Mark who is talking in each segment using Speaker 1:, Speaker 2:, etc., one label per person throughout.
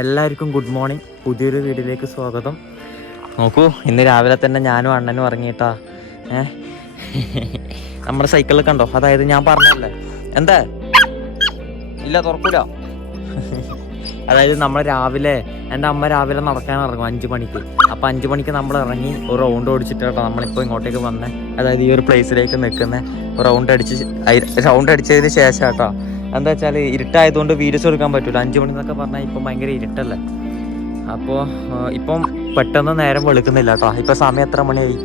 Speaker 1: എല്ലാവർക്കും good morning. പുതിയൊരു വീഡിയോയിലേക്ക് സ്വാഗതം. നോക്കൂ ഇന്ന് രാവിലെ തന്നെ ഞാനും അണ്ണനും ഇറങ്ങിയിട്ടാ ഏ? നമ്മുടെ സൈക്കിളിൽ കണ്ടോ? അതായത് ഞാൻ പറഞ്ഞല്ലേ. എന്താ? ഇല്ല തുറക്കൂല. അതായത് നമ്മൾ രാവിലെ എന്റെ അമ്മ രാവിലെ നടക്കാൻ ഇറങ്ങും അഞ്ച് മണിക്ക്. അപ്പം അഞ്ച് മണിക്ക് നമ്മൾ ഇറങ്ങി ഒരു റൗണ്ട് ഓടിച്ചിട്ട് കേട്ടോ നമ്മളിപ്പോൾ ഇങ്ങോട്ടേക്ക് വന്നേ. അതായത് ഈ ഒരു പ്ലേസിലേക്ക് നിൽക്കുന്ന. റൗണ്ട് അടിച്ച് റൗണ്ട് അടിച്ചതിന് ശേഷം കേട്ടോ എന്താ വെച്ചാൽ ഇരുട്ടായതുകൊണ്ട് വീഡിയോസ് എടുക്കാൻ പറ്റില്ല അഞ്ച് മണി എന്നൊക്കെ പറഞ്ഞാൽ ഇപ്പം ഭയങ്കര ഇരുട്ടല്ലേ? അപ്പോൾ ഇപ്പം പെട്ടെന്ന് നേരം വെളുക്കുന്നില്ല കേട്ടോ ഇപ്പം സമയം എത്ര മണിയായി?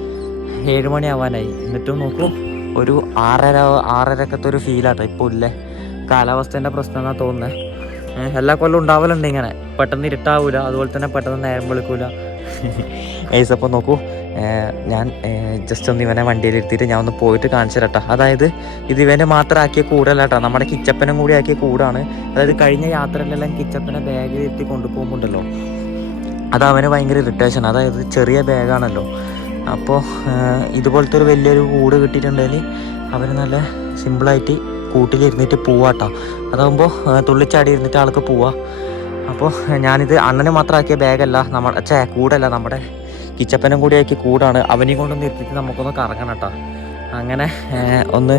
Speaker 1: ഏഴ് മണി ആവാനായി എന്നിട്ടും നോക്കൂ ഒരു ആറര ആറരക്കത്തെ ഒരു ഫീലാട്ടോ ഇപ്പോൾ ഇല്ലേ കാലാവസ്ഥേന്റെ പ്രശ്നം എന്നാണ് തോന്നുന്നത് എല്ലാ കൊല്ലം ഉണ്ടാവലുണ്ട് ഇങ്ങനെ. പെട്ടെന്ന് ഇരുട്ടാവൂല അതുപോലെ തന്നെ പെട്ടെന്ന് നേരം വെളുക്കൂല. അപ്പോൾ നോക്കൂ ഞാൻ ജസ്റ്റ് ഒന്ന് ഇവനെ വണ്ടിയിൽ ഇരുത്തിയിട്ട് ഞാൻ ഒന്ന് പോയിട്ട് കാണിച്ചു തരട്ടാ. അതായത് ഇത് ഇവനെ മാത്രം ആക്കിയ കൂടല്ല കേട്ടോ നമ്മുടെ കിച്ചപ്പനും കൂടി ആക്കിയ കൂടാണ്. അതായത് കഴിഞ്ഞ യാത്രയിലെല്ലാം കിച്ചപ്പനെ ബാഗിൽ ഇരുത്തി കൊണ്ടുപോകുമ്പോണ്ടല്ലോ. അത് അവന് ഭയങ്കര ഇറിറ്റേഷൻ അതായത് ചെറിയ ബാഗാണല്ലോ. അപ്പോൾ ഇതുപോലത്തെ ഒരു വലിയൊരു കൂട് കിട്ടിയിട്ടുണ്ടെങ്കിൽ അവന് നല്ല സിമ്പിളായിട്ട് കൂട്ടിലിരുന്നിട്ട് പോവാട്ടോ. അതാകുമ്പോൾ തുള്ളിച്ചാടി ഇരുന്നിട്ട് ആൾക്ക് പോവാ. അപ്പോൾ ഞാനിത് അണ്ണന് മാത്രമാക്കിയ ബാഗല്ല നമ്മുടെ ചേ കൂടല്ല നമ്മുടെ കിച്ചപ്പനും കൂടിയാക്കി കൂടാണ്. അവനെയും കൊണ്ടൊന്ന് നമുക്കൊന്ന് കറങ്ങണം കേട്ടോ. അങ്ങനെ ഒന്ന്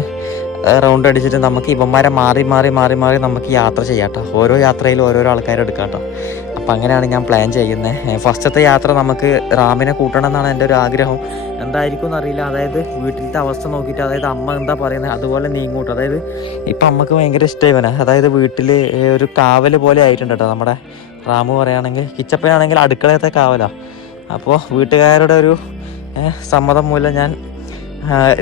Speaker 1: റൗണ്ട് അടിച്ചിട്ട് നമുക്ക് ഇവന്മാരെ മാറി മാറി മാറി മാറി നമുക്ക് യാത്ര ചെയ്യാട്ടോ ഓരോ യാത്രയിലും ഓരോരോ ആൾക്കാരെ എടുക്കാട്ടോ കേട്ടോ അപ്പം അങ്ങനെയാണ് ഞാൻ പ്ലാൻ ചെയ്യുന്നത് ഫസ്റ്റത്തെ യാത്ര നമുക്ക് റാമിനെ കൂട്ടണം എന്നാണ് എന്റെ ഒരു ആഗ്രഹം. എന്തായിരിക്കും എന്നറിയില്ല അതായത് വീട്ടിലത്തെ അവസ്ഥ നോക്കിയിട്ട് അതായത് അമ്മ എന്താ പറയുന്നത് അതുപോലെ നീങ്ങൂട്ടോ അതായത് ഇപ്പം അമ്മയ്ക്ക് ഭയങ്കര ഇഷ്ടമായിവനെ അതായത് വീട്ടിൽ ഒരു കാവൽ പോലെ ആയിട്ടുണ്ട് കേട്ടോ നമ്മുടെ റാമു പറയുകയാണെങ്കിൽ കിച്ചപ്പനാണെങ്കിൽ അടുക്കളയത്തെ കാവലാണ് അപ്പോൾ വീട്ടുകാരുടെ ഒരു സമ്മതം മൂലം ഞാൻ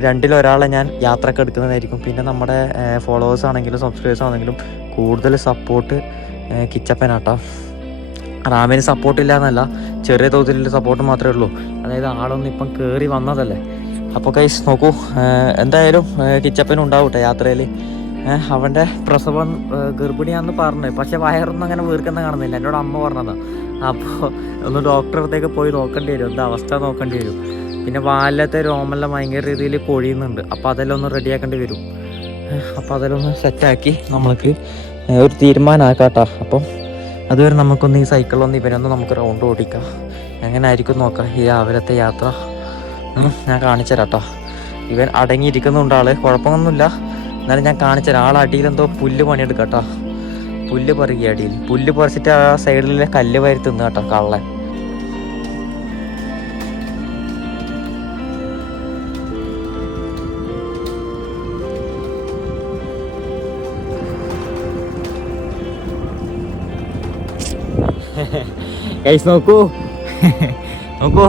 Speaker 1: രണ്ടിലൊരാളെ ഞാൻ യാത്രയ്ക്ക് എടുക്കുന്നതായിരിക്കും. പിന്നെ നമ്മുടെ ഫോളോവേഴ്സ് ആണെങ്കിലും സബ്സ്ക്രൈബേഴ്സ് ആണെങ്കിലും കൂടുതൽ സപ്പോർട്ട് കിച്ചപ്പനാട്ടോ. റാമിന് സപ്പോർട്ട് ഇല്ല എന്നല്ല ചെറിയ തോതിലുള്ള സപ്പോർട്ട് മാത്രമേ ഉള്ളൂ. അതായത് ആളൊന്നും ഇപ്പം കയറി വന്നതല്ലേ. അപ്പോൾ കൈസ് നോക്കൂ എന്തായാലും കിച്ചപ്പൻ ഉണ്ടാവട്ടെ യാത്രയിൽ അവന്റെ പ്രസവം ഗർഭിണിയാണെന്ന് പറഞ്ഞു. പക്ഷെ വയറൊന്നും അങ്ങനെ വീർക്കുന്ന കാണുന്നില്ല. എന്നോട് അമ്മ പറഞ്ഞതാണ് അപ്പോൾ ഒന്ന് ഡോക്ടറുടെ അടുത്തേക്ക് പോയി നോക്കേണ്ടി വരും. എന്താ അവസ്ഥ നോക്കേണ്ടി വരും. പിന്നെ വാലത്തെ രോമെല്ലാം ഭയങ്കര രീതിയിൽ കൊഴിയുന്നുണ്ട്. അപ്പോൾ അതെല്ലാം ഒന്ന് റെഡിയാക്കേണ്ടി വരും. അപ്പോൾ അതെല്ലാം ഒന്ന് സെറ്റാക്കി നമ്മൾക്ക് ഒരു തീരുമാനമാക്കാട്ടോ. അപ്പം അതുവരെ നമുക്കൊന്ന് ഈ സൈക്കിളൊന്ന് ഇവനൊന്ന് നമുക്ക് റൗണ്ട് ഓടിക്കാം. എങ്ങനെ ആയിരിക്കും നോക്കാം. ഈ രാവിലത്തെ യാത്ര. ഞാൻ കാണിച്ചു തരാം കേട്ടോ ഇവൻ അടങ്ങിയിരിക്കുന്നുണ്ട് ആൾ കുഴപ്പമൊന്നുമില്ല. എന്നാലും ഞാൻ കാണിച്ചു തരാം. ആൾ എന്തോ പുല്ല് പണിയെടുക്കാം കേട്ടോ പുല്ല് പറിക്കുക അടിയിൽ. പുല്ല് പറിച്ചിട്ട് ആ സൈഡിലെ കല്ല് വരി തിന്നു കേട്ടോ കള്ളൻ. ഗൈസ് നോക്കൂ നോക്കൂ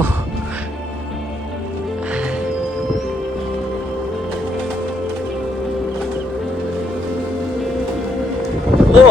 Speaker 1: ഓ